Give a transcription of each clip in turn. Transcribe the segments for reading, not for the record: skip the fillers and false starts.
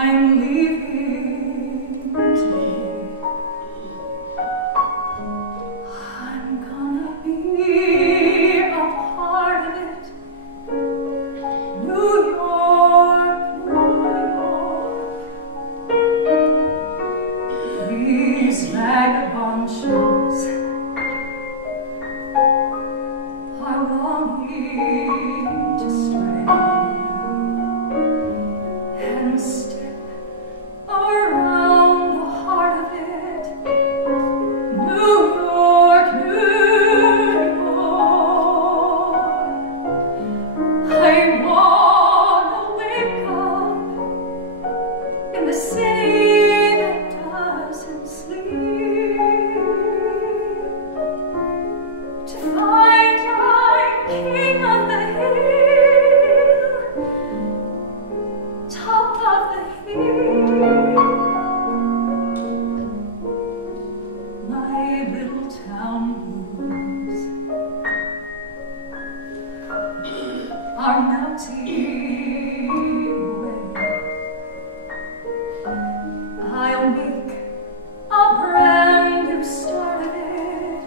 I'm leaving today. I'm gonna be a part of it. New York, New York. These vagabond shoes are longing to stray and step around the heart of it. New York, New York. I wanna wake up in the city that doesn't sleep, to find I'm king of the hill, top of the hill. My little town blues are melting away. I'll make a brand new start of it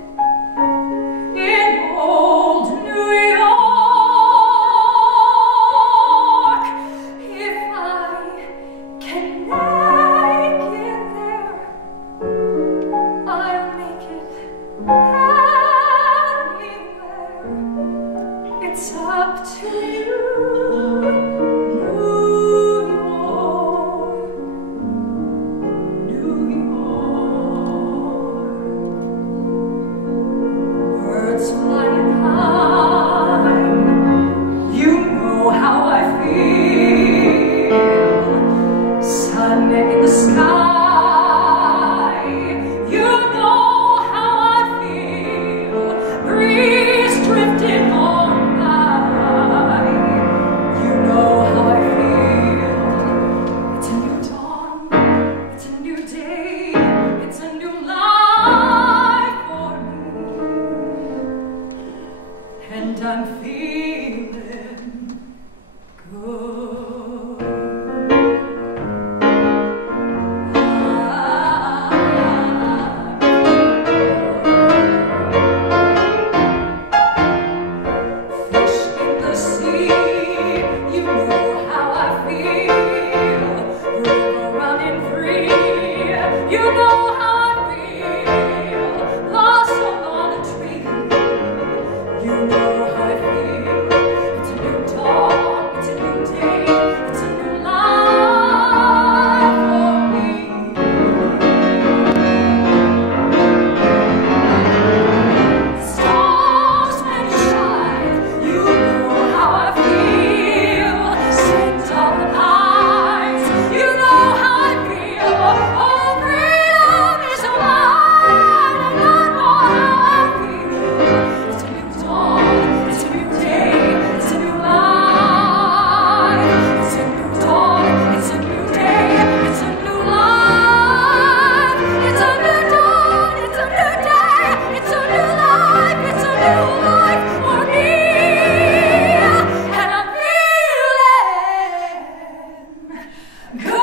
in old New York. If I can make it there, I'll make it anywhere. It's up to you, New York, New York. Birds flying high, you know how I feel. Sun in the sky, you know how I feel. Breeze drifting on by, you know how I feel. It's a new dawn, it's a new day, it's a new life for me, and I'm feeling good. Fish in the sea, you know how I feel. River running free, you know how I feel. Blossom on a tree, you know how I feel. It's a new dawn, it's a new day, it's a new life for me. Stars when you shine, you know how I feel. Scent of the pines, you know how I feel. Oh, freedom is mine, and I know how I feel. It's a new dawn, it's a new day, it's a new life. It's a new dawn, it's a new day, it's a new life. It's a new dawn, it's a new day, it's a new life. It's a new life for me, and I'm feeling good.